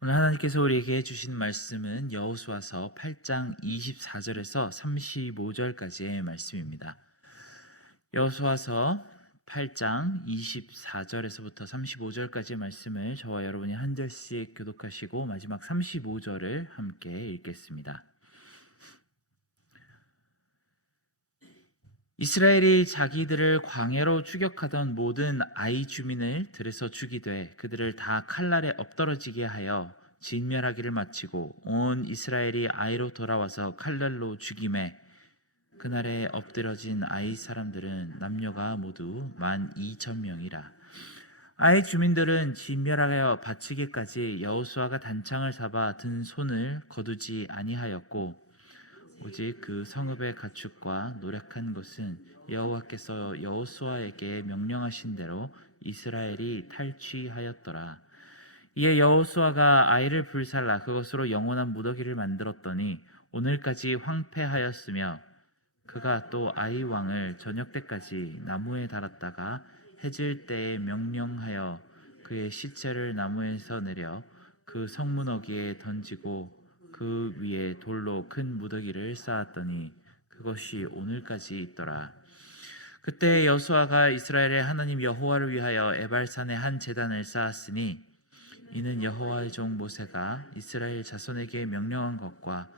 오늘 하나님께서 우리에게 주신 말씀은 여호수아서 8장 24절에서 35절까지의 말씀입니다. 여호수아서 8장 24절에서부터 35절까지의 말씀을 저와 여러분이 한 절씩 교독하시고 마지막 35절을 함께 읽겠습니다. 이스라엘이 자기들을 광야로 추격하던 모든 아이 주민을 들에서 죽이되 그들을 다 칼날에 엎드러지게 하여 진멸하기를 마치고 온 이스라엘이 아이로 돌아와서 칼날로 죽임에 그날에 엎드러진 아이 사람들은 남녀가 모두 12,000명이라. 아이 주민들은 진멸하여 바치기까지 여호수아가 단창을 잡아 든 손을 거두지 아니하였고 오직 그 성읍의 가축과 노력한 것은 여호와께서 여호수아에게 명령하신 대로 이스라엘이 탈취하였더라. 이에 여호수아가 아이를 불살라 그것으로 영원한 무더기를 만들었더니 오늘까지 황폐하였으며 그가 또 아이 왕을 저녁 때까지 나무에 달았다가 해질 때에 명령하여 그의 시체를 나무에서 내려 그 성문어기에 던지고 그 위에 돌로 큰 무더기를 쌓았더니 그것이 오늘까지 있더라. 그때 여호수아가 이스라엘의 하나님 여호와를 위하여 에발산에 한 제단을 쌓았으니 이는 여호와의 종 모세가 이스라엘 자손에게 명령한 것과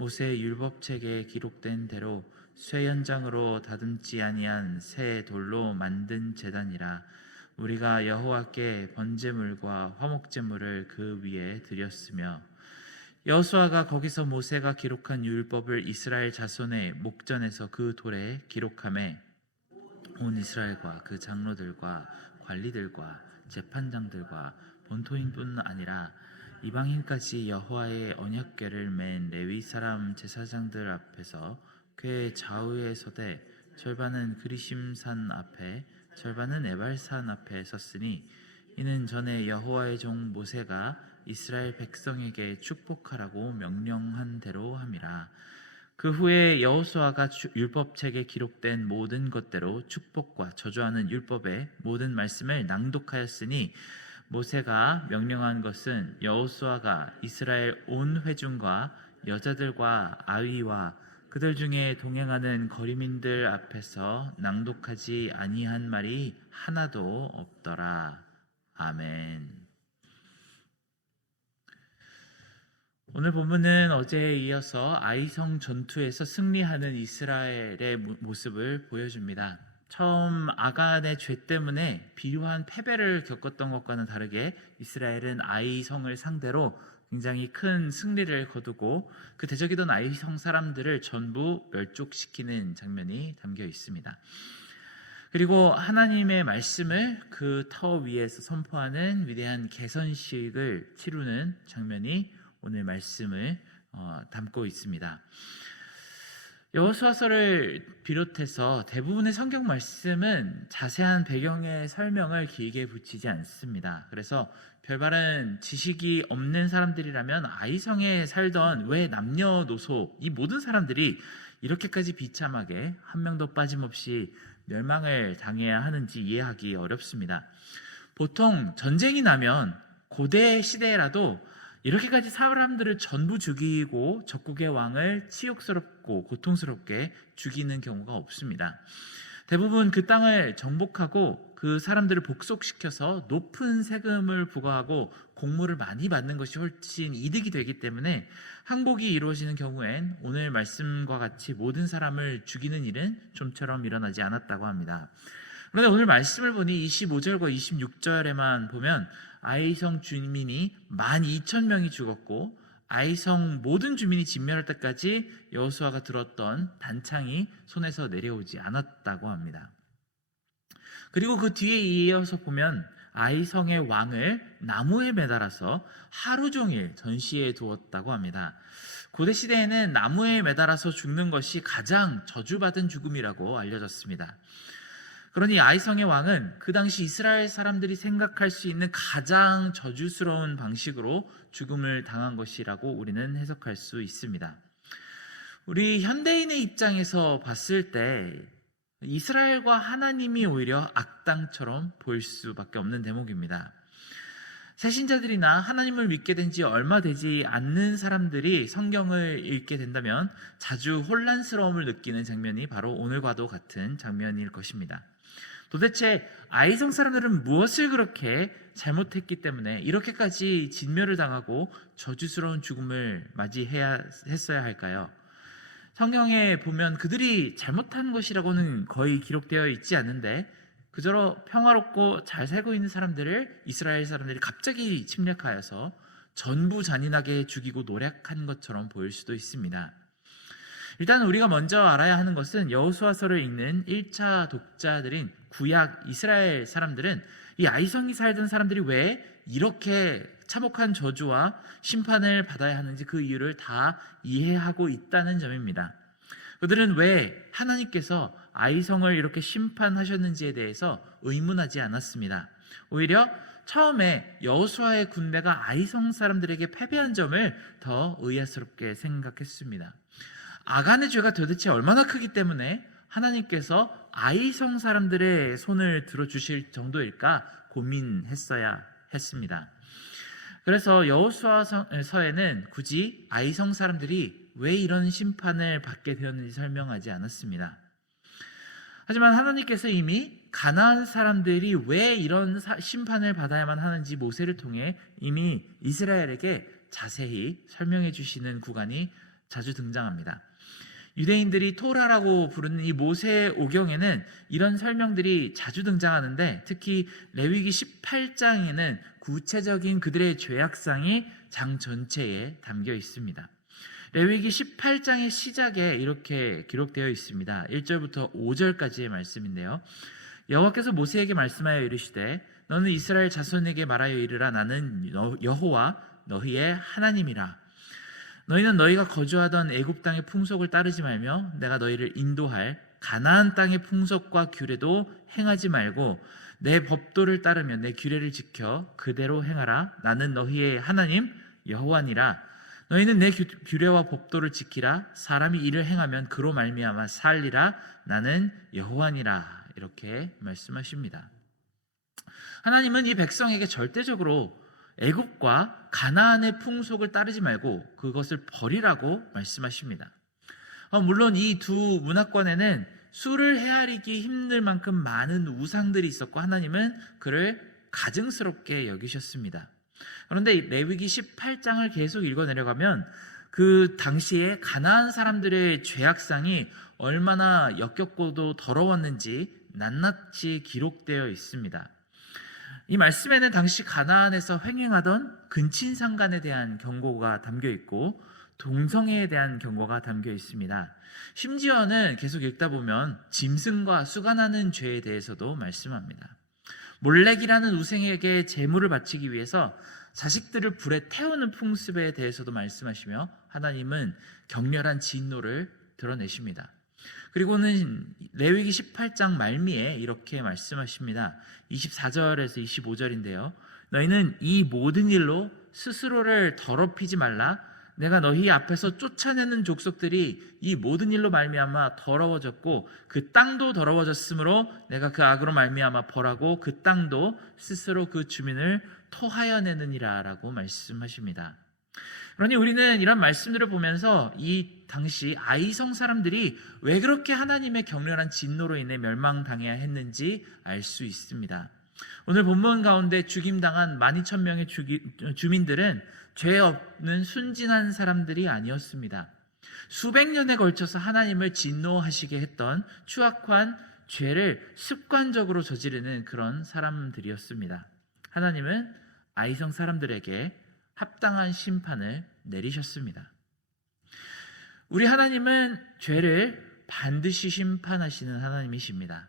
모세의 율법책에 기록된 대로 쇠연장으로 다듬지 아니한 새 돌로 만든 제단이라. 우리가 여호와께 번제물과 화목제물을 그 위에 드렸으며 여호수아가 거기서 모세가 기록한 율법을 이스라엘 자손의 목전에서 그 돌에 기록하매 온 이스라엘과 그 장로들과 관리들과 재판장들과 본토인뿐 아니라 이방인까지 여호와의 언약궤를 맨 레위 사람 제사장들 앞에서 궤 좌우에 서되 절반은 그리심산 앞에 절반은 에발산 앞에 섰으니 이는 전에 여호와의 종 모세가 이스라엘 백성에게 축복하라고 명령한 대로 함이라. 그 후에 여호수아가 율법책에 기록된 모든 것대로 축복과 저주하는 율법의 모든 말씀을 낭독하였으니 모세가 명령한 것은 여호수아가 이스라엘 온 회중과 여자들과 아이와 그들 중에 동행하는 거리민들 앞에서 낭독하지 아니한 말이 하나도 없더라. 아멘. 오늘 본문은 어제에 이어서 아이성 전투에서 승리하는 이스라엘의 모습을 보여줍니다. 처음 아간의 죄 때문에 비루한 패배를 겪었던 것과는 다르게 이스라엘은 아이성을 상대로 굉장히 큰 승리를 거두고 그 대적이던 아이성 사람들을 전부 멸족시키는 장면이 담겨 있습니다. 그리고 하나님의 말씀을 그 터 위에서 선포하는 위대한 개선식을 치르는 장면이 오늘 말씀을 담고 있습니다. 여호수아서를 비롯해서 대부분의 성경 말씀은 자세한 배경의 설명을 길게 붙이지 않습니다. 그래서 별다른 지식이 없는 사람들이라면 아이성에 살던 왜 남녀노소 이 모든 사람들이 이렇게까지 비참하게 한 명도 빠짐없이 멸망을 당해야 하는지 이해하기 어렵습니다. 보통 전쟁이 나면 고대 시대라도 이렇게까지 사람들을 전부 죽이고 적국의 왕을 치욕스럽고 고통스럽게 죽이는 경우가 없습니다. 대부분 그 땅을 정복하고 그 사람들을 복속시켜서 높은 세금을 부과하고 공물을 많이 받는 것이 훨씬 이득이 되기 때문에 항복이 이루어지는 경우엔 오늘 말씀과 같이 모든 사람을 죽이는 일은 좀처럼 일어나지 않았다고 합니다. 그런데 오늘 말씀을 보니 25절과 26절에만 보면 아이성 주민이 12,000명이 죽었고 아이성 모든 주민이 진멸할 때까지 여호수아가 들었던 단창이 손에서 내려오지 않았다고 합니다. 그리고 그 뒤에 이어서 보면 아이성의 왕을 나무에 매달아서 하루 종일 전시해 두었다고 합니다. 고대 시대에는 나무에 매달아서 죽는 것이 가장 저주받은 죽음이라고 알려졌습니다. 그러니 아이성의 왕은 그 당시 이스라엘 사람들이 생각할 수 있는 가장 저주스러운 방식으로 죽음을 당한 것이라고 우리는 해석할 수 있습니다. 우리 현대인의 입장에서 봤을 때 이스라엘과 하나님이 오히려 악당처럼 보일 수밖에 없는 대목입니다. 새신자들이나 하나님을 믿게 된 지 얼마 되지 않는 사람들이 성경을 읽게 된다면 자주 혼란스러움을 느끼는 장면이 바로 오늘과도 같은 장면일 것입니다. 도대체 아이성 사람들은 무엇을 그렇게 잘못했기 때문에 이렇게까지 진멸을 당하고 저주스러운 죽음을 맞이해야 했어야 할까요? 성경에 보면 그들이 잘못한 것이라고는 거의 기록되어 있지 않는데 그저로 평화롭고 잘 살고 있는 사람들을 이스라엘 사람들이 갑자기 침략하여서 전부 잔인하게 죽이고 노략한 것처럼 보일 수도 있습니다. 일단 우리가 먼저 알아야 하는 것은 여호수아서를 읽는 1차 독자들인 구약 이스라엘 사람들은 이 아이성이 살던 사람들이 왜 이렇게 참혹한 저주와 심판을 받아야 하는지 그 이유를 다 이해하고 있다는 점입니다. 그들은 왜 하나님께서 아이성을 이렇게 심판하셨는지에 대해서 의문하지 않았습니다. 오히려 처음에 여호수아의 군대가 아이성 사람들에게 패배한 점을 더 의아스럽게 생각했습니다. 아간의 죄가 도대체 얼마나 크기 때문에 하나님께서 아이성 사람들의 손을 들어주실 정도일까 고민했어야 했습니다. 그래서 여호수아서에는 굳이 아이성 사람들이 왜 이런 심판을 받게 되었는지 설명하지 않았습니다. 하지만 하나님께서 이미 가나안 사람들이 왜 이런 심판을 받아야만 하는지 모세를 통해 이미 이스라엘에게 자세히 설명해 주시는 구간이 자주 등장합니다. 유대인들이 토라라고 부르는 이 모세 오경에는 이런 설명들이 자주 등장하는데 특히 레위기 18장에는 구체적인 그들의 죄악상이 장 전체에 담겨 있습니다. 레위기 18장의 시작에 이렇게 기록되어 있습니다. 1절부터 5절까지의 말씀인데요. 여호와께서 모세에게 말씀하여 이르시되 너는 이스라엘 자손에게 말하여 이르라. 나는 여호와 너희의 하나님이라. 너희는 너희가 거주하던 애굽 땅의 풍속을 따르지 말며 내가 너희를 인도할 가나안 땅의 풍속과 규례도 행하지 말고 내 법도를 따르며 내 규례를 지켜 그대로 행하라. 나는 너희의 하나님 여호와니라. 너희는 내 규례와 법도를 지키라. 사람이 이를 행하면 그로 말미암아 살리라. 나는 여호와니라. 이렇게 말씀하십니다. 하나님은 이 백성에게 절대적으로 애굽과 가나안의 풍속을 따르지 말고 그것을 버리라고 말씀하십니다. 물론 이 두 문화권에는 수를 헤아리기 힘들 만큼 많은 우상들이 있었고 하나님은 그를 가증스럽게 여기셨습니다. 그런데 레위기 18장을 계속 읽어 내려가면 그 당시에 가나안 사람들의 죄악상이 얼마나 역겹고도 더러웠는지 낱낱이 기록되어 있습니다. 이 말씀에는 당시 가나안에서 횡행하던 근친상간에 대한 경고가 담겨 있고 동성애에 대한 경고가 담겨 있습니다. 심지어는 계속 읽다 보면 짐승과 수간하는 죄에 대해서도 말씀합니다. 몰렉이라는 우상에게 제물을 바치기 위해서 자식들을 불에 태우는 풍습에 대해서도 말씀하시며 하나님은 격렬한 진노를 드러내십니다. 그리고는 레위기 18장 말미에 이렇게 말씀하십니다. 24절에서 25절인데요. 너희는 이 모든 일로 스스로를 더럽히지 말라. 내가 너희 앞에서 쫓아내는 족속들이 이 모든 일로 말미암아 더러워졌고 그 땅도 더러워졌으므로 내가 그 악으로 말미암아 벌하고 그 땅도 스스로 그 주민을 토하여내느니라 라고 말씀하십니다. 그러니 우리는 이런 말씀들을 보면서 이 당시 아이성 사람들이 왜 그렇게 하나님의 격렬한 진노로 인해 멸망당해야 했는지 알 수 있습니다. 오늘 본문 가운데 죽임당한 12,000명의 주민들은 죄 없는 순진한 사람들이 아니었습니다. 수백 년에 걸쳐서 하나님을 진노하시게 했던 추악한 죄를 습관적으로 저지르는 그런 사람들이었습니다. 하나님은 아이성 사람들에게 합당한 심판을 내리셨습니다. 우리 하나님은 죄를 반드시 심판하시는 하나님이십니다.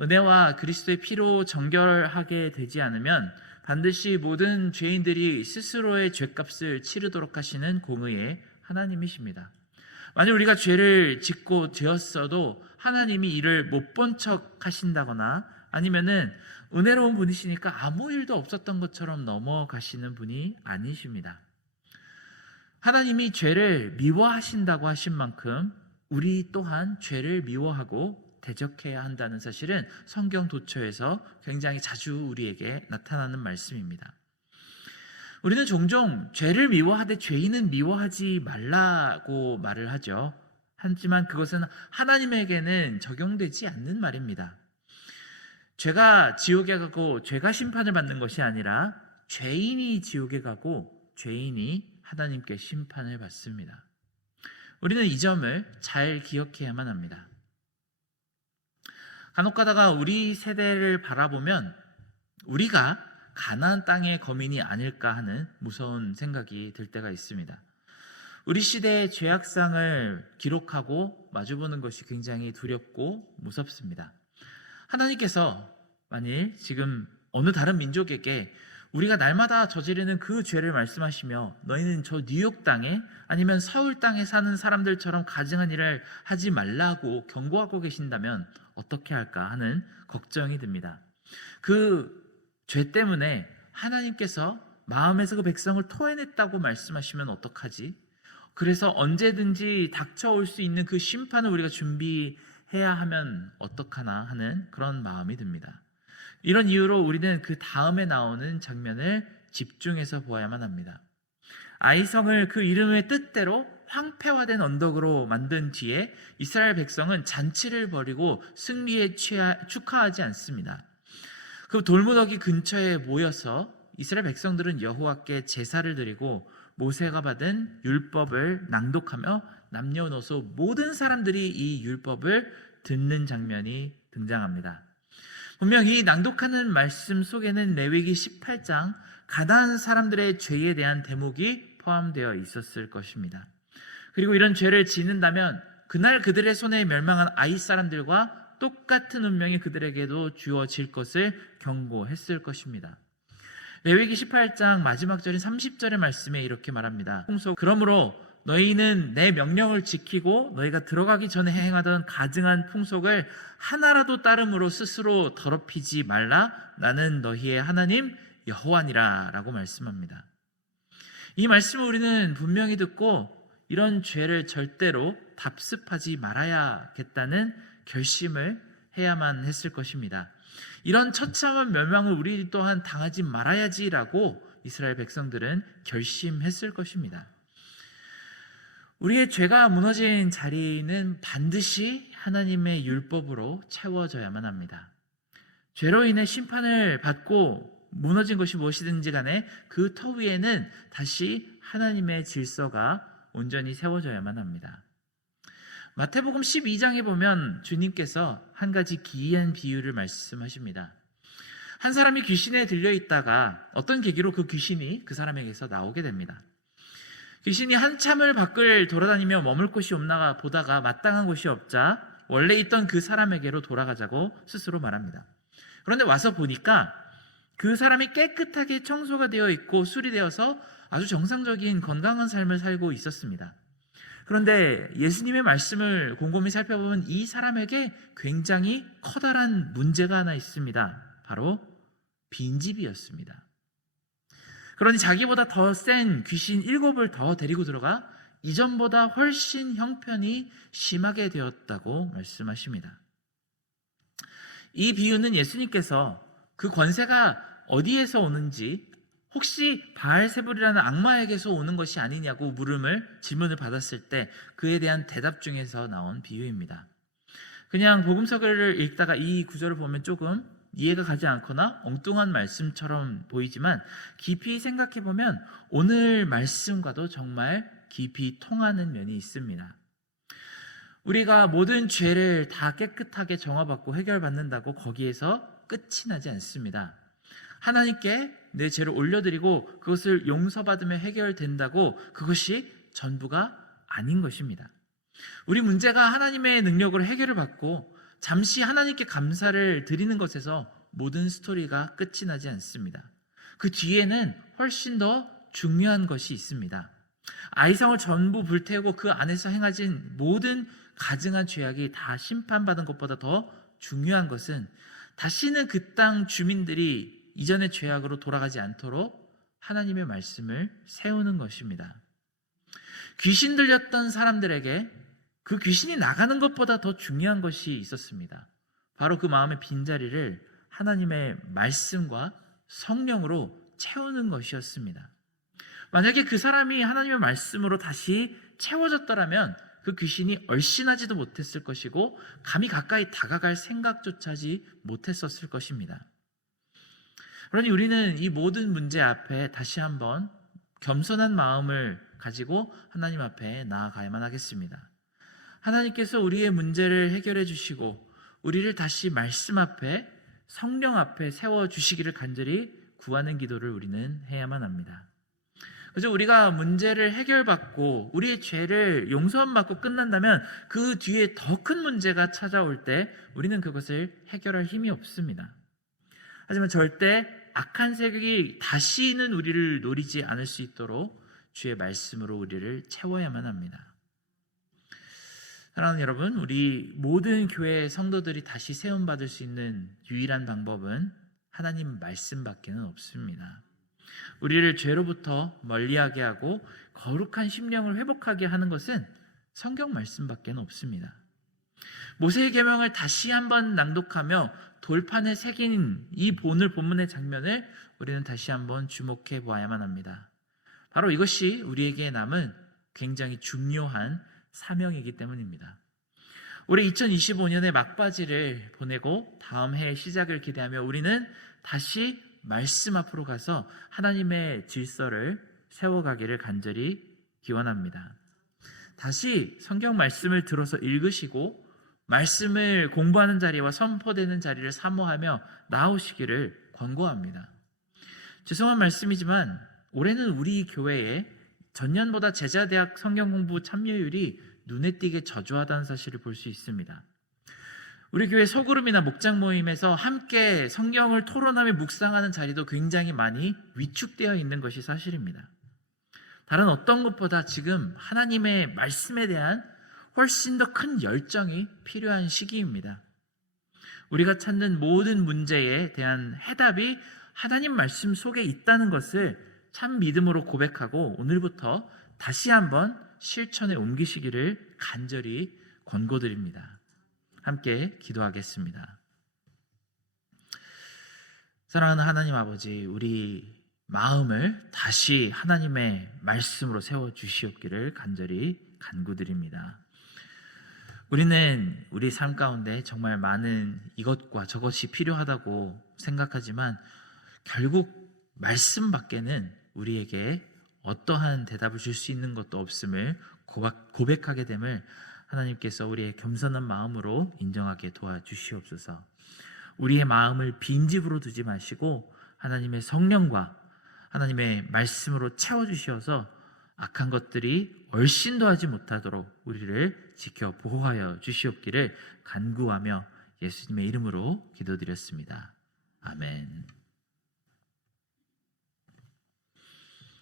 은혜와 그리스도의 피로 정결하게 되지 않으면 반드시 모든 죄인들이 스스로의 죄값을 치르도록 하시는 공의의 하나님이십니다. 만약 우리가 죄를 짓고 되었어도 하나님이 이를 못 본 척 하신다거나 아니면은 은혜로운 분이시니까 아무 일도 없었던 것처럼 넘어가시는 분이 아니십니다. 하나님이 죄를 미워하신다고 하신 만큼 우리 또한 죄를 미워하고 대적해야 한다는 사실은 성경 도처에서 굉장히 자주 우리에게 나타나는 말씀입니다. 우리는 종종 죄를 미워하되 죄인은 미워하지 말라고 말을 하죠. 하지만 그것은 하나님에게는 적용되지 않는 말입니다. 죄가 지옥에 가고 죄가 심판을 받는 것이 아니라 죄인이 지옥에 가고 죄인이 하나님께 심판을 받습니다. 우리는 이 점을 잘 기억해야만 합니다. 간혹 가다가 우리 세대를 바라보면 우리가 가나안 땅의 거민이 아닐까 하는 무서운 생각이 들 때가 있습니다. 우리 시대의 죄악상을 기록하고 마주보는 것이 굉장히 두렵고 무섭습니다. 하나님께서 만일 지금 어느 다른 민족에게 우리가 날마다 저지르는 그 죄를 말씀하시며 너희는 저 뉴욕 땅에 아니면 서울 땅에 사는 사람들처럼 가증한 일을 하지 말라고 경고하고 계신다면 어떻게 할까 하는 걱정이 듭니다. 그 죄 때문에 하나님께서 마음에서 그 백성을 토해냈다고 말씀하시면 어떡하지? 그래서 언제든지 닥쳐올 수 있는 그 심판을 우리가 준비해야 하면 어떡하나 하는 그런 마음이 듭니다. 이런 이유로 우리는 그 다음에 나오는 장면을 집중해서 보아야만 합니다. 아이성을 그 이름의 뜻대로 황폐화된 언덕으로 만든 뒤에 이스라엘 백성은 잔치를 벌이고 승리에 축하하지 않습니다. 그 돌무더기 근처에 모여서 이스라엘 백성들은 여호와께 제사를 드리고 모세가 받은 율법을 낭독하며 남녀노소 모든 사람들이 이 율법을 듣는 장면이 등장합니다. 분명 이 낭독하는 말씀 속에는 레위기 18장 가나안 사람들의 죄에 대한 대목이 포함되어 있었을 것입니다. 그리고 이런 죄를 짓는다면 그날 그들의 손에 멸망한 아이 사람들과 똑같은 운명이 그들에게도 주어질 것을 경고했을 것입니다. 레위기 18장 마지막 절인 30절의 말씀에 이렇게 말합니다. 그러므로 너희는 내 명령을 지키고 너희가 들어가기 전에 행하던 가증한 풍속을 하나라도 따름으로 스스로 더럽히지 말라. 나는 너희의 하나님 여호와니라 라고 말씀합니다. 이 말씀을 우리는 분명히 듣고 이런 죄를 절대로 답습하지 말아야겠다는 결심을 해야만 했을 것입니다. 이런 처참한 멸망을 우리 또한 당하지 말아야지라고 이스라엘 백성들은 결심했을 것입니다. 우리의 죄가 무너진 자리는 반드시 하나님의 율법으로 채워져야만 합니다. 죄로 인해 심판을 받고 무너진 것이 무엇이든지 간에 그 터 위에는 다시 하나님의 질서가 온전히 세워져야만 합니다. 마태복음 12장에 보면 주님께서 한 가지 기이한 비유를 말씀하십니다. 한 사람이 귀신에 들려 있다가 어떤 계기로 그 귀신이 그 사람에게서 나오게 됩니다. 귀신이 한참을 밖을 돌아다니며 머물 곳이 없나 보다가 마땅한 곳이 없자 원래 있던 그 사람에게로 돌아가자고 스스로 말합니다. 그런데 와서 보니까 그 사람이 깨끗하게 청소가 되어 있고 수리되어서 아주 정상적인 건강한 삶을 살고 있었습니다. 그런데 예수님의 말씀을 곰곰이 살펴보면 이 사람에게 굉장히 커다란 문제가 하나 있습니다. 바로 빈집이었습니다. 그러니 자기보다 더 센 귀신 7을 더 데리고 들어가 이전보다 훨씬 형편이 심하게 되었다고 말씀하십니다. 이 비유는 예수님께서 그 권세가 어디에서 오는지 혹시 바알세불이라는 악마에게서 오는 것이 아니냐고 질문을 받았을 때 그에 대한 대답 중에서 나온 비유입니다. 그냥 복음서를 읽다가 이 구절을 보면 조금 이해가 가지 않거나 엉뚱한 말씀처럼 보이지만 깊이 생각해 보면 오늘 말씀과도 정말 깊이 통하는 면이 있습니다. 우리가 모든 죄를 다 깨끗하게 정화받고 해결받는다고 거기에서 끝이 나지 않습니다. 하나님께 내 죄를 올려드리고 그것을 용서받으며 해결된다고 그것이 전부가 아닌 것입니다. 우리 문제가 하나님의 능력으로 해결을 받고 잠시 하나님께 감사를 드리는 것에서 모든 스토리가 끝이 나지 않습니다. 그 뒤에는 훨씬 더 중요한 것이 있습니다. 아이성을 전부 불태우고 그 안에서 행하진 모든 가증한 죄악이 다 심판받은 것보다 더 중요한 것은 다시는 그 땅 주민들이 이전의 죄악으로 돌아가지 않도록 하나님의 말씀을 세우는 것입니다. 귀신 들렸던 사람들에게 그 귀신이 나가는 것보다 더 중요한 것이 있었습니다. 바로 그 마음의 빈자리를 하나님의 말씀과 성령으로 채우는 것이었습니다. 만약에 그 사람이 하나님의 말씀으로 다시 채워졌더라면 그 귀신이 얼씬하지도 못했을 것이고 감히 가까이 다가갈 생각조차 하지 못했었을 것입니다. 그러니 우리는 이 모든 문제 앞에 다시 한번 겸손한 마음을 가지고 하나님 앞에 나아가야만 하겠습니다. 하나님께서 우리의 문제를 해결해 주시고 우리를 다시 말씀 앞에, 성령 앞에 세워주시기를 간절히 구하는 기도를 우리는 해야만 합니다. 그래서 우리가 문제를 해결받고 우리의 죄를 용서받고 끝난다면 그 뒤에 더 큰 문제가 찾아올 때 우리는 그것을 해결할 힘이 없습니다. 하지만 절대 악한 세력이 다시는 우리를 노리지 않을 수 있도록 주의 말씀으로 우리를 채워야만 합니다. 사랑하는 여러분, 우리 모든 교회 성도들이 다시 세움받을 수 있는 유일한 방법은 하나님 말씀밖에는 없습니다. 우리를 죄로부터 멀리하게 하고 거룩한 심령을 회복하게 하는 것은 성경 말씀밖에는 없습니다. 모세의 계명을 다시 한번 낭독하며 돌판에 새긴 이 본문의 장면을 우리는 다시 한번 주목해 보아야만 합니다. 바로 이것이 우리에게 남은 굉장히 중요한 사명이기 때문입니다. 올해 2025년의 막바지를 보내고 다음 해의 시작을 기대하며 우리는 다시 말씀 앞으로 가서 하나님의 질서를 세워가기를 간절히 기원합니다. 다시 성경 말씀을 들어서 읽으시고 말씀을 공부하는 자리와 선포되는 자리를 사모하며 나오시기를 권고합니다. 죄송한 말씀이지만 올해는 우리 교회에 전년보다 제자대학 성경공부 참여율이 눈에 띄게 저조하다는 사실을 볼 수 있습니다. 우리 교회 소그룹이나 목장 모임에서 함께 성경을 토론하며 묵상하는 자리도 굉장히 많이 위축되어 있는 것이 사실입니다. 다른 어떤 것보다 지금 하나님의 말씀에 대한 훨씬 더 큰 열정이 필요한 시기입니다. 우리가 찾는 모든 문제에 대한 해답이 하나님 말씀 속에 있다는 것을 참 믿음으로 고백하고 오늘부터 다시 한번 실천에 옮기시기를 간절히 권고드립니다. 함께 기도하겠습니다. 사랑하는 하나님 아버지, 우리 마음을 다시 하나님의 말씀으로 세워주시옵기를 간절히 간구드립니다. 우리는 우리 삶 가운데 정말 많은 이것과 저것이 필요하다고 생각하지만 결국 말씀 밖에는 우리에게 어떠한 대답을 줄 수 있는 것도 없음을 고백하게 됨을 하나님께서 우리의 겸손한 마음으로 인정하게 도와주시옵소서. 우리의 마음을 빈집으로 두지 마시고 하나님의 성령과 하나님의 말씀으로 채워주셔서 악한 것들이 얼씬도 하지 못하도록 우리를 지켜 보호하여 주시옵기를 간구하며 예수님의 이름으로 기도드렸습니다. 아멘.